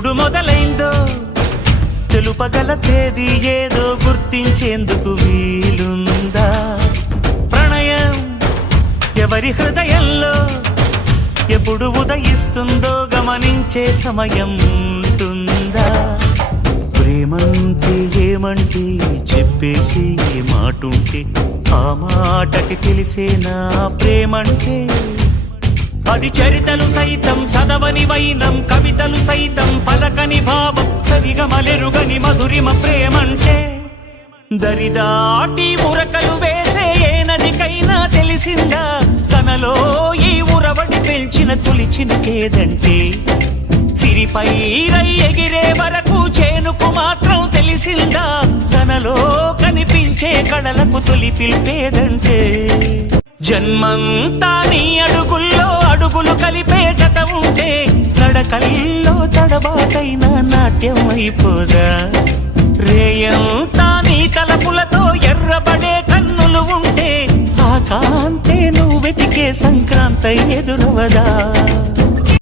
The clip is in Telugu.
ఎప్పుడు మొదలైందో తెలుపగల తేదీ ఏదో గుర్తించేందుకు వీలుందా? ప్రణయం ఎవరి హృదయంలో ఎప్పుడు ఉదయిస్తుందో గమనించే సమయం ఉంటుందా? ప్రేమంటే ఏమంటే చెప్పేసి మాటుంటే ఆ మాటకి తెలిసేనా ప్రేమంటే? అది చరితలు సైతం చదవని వైనం, కవితలు సైతం పలకని భావం, సరిగమలెరుగని మధురిమ ప్రేమంటే. దరిదాటి ఉరకలు వేసే ఏ నదికైనా తెలిసిందా తనలో ఈ ఉరవడి పెంచిన తొలిచిన కేదంటే? సిరిపై రై ఎగిరే వరకు చేనుకు మాత్రం తెలిసిందా తనలో కనిపించే కళలకు తొలి పిలిపేదంటే? జన్మంతా నీ అడుగుల్లో అడుగులు కలిపే జత ఉంటే నడకల్లో తడబాటైన నాట్యం అయిపోదా? రేయంతా నీ తలపులతో ఎర్రబడే కన్నులు ఉంటే ఆ కాంతే నువ్వు వెతికే సంక్రాంతి ఎదురవదా?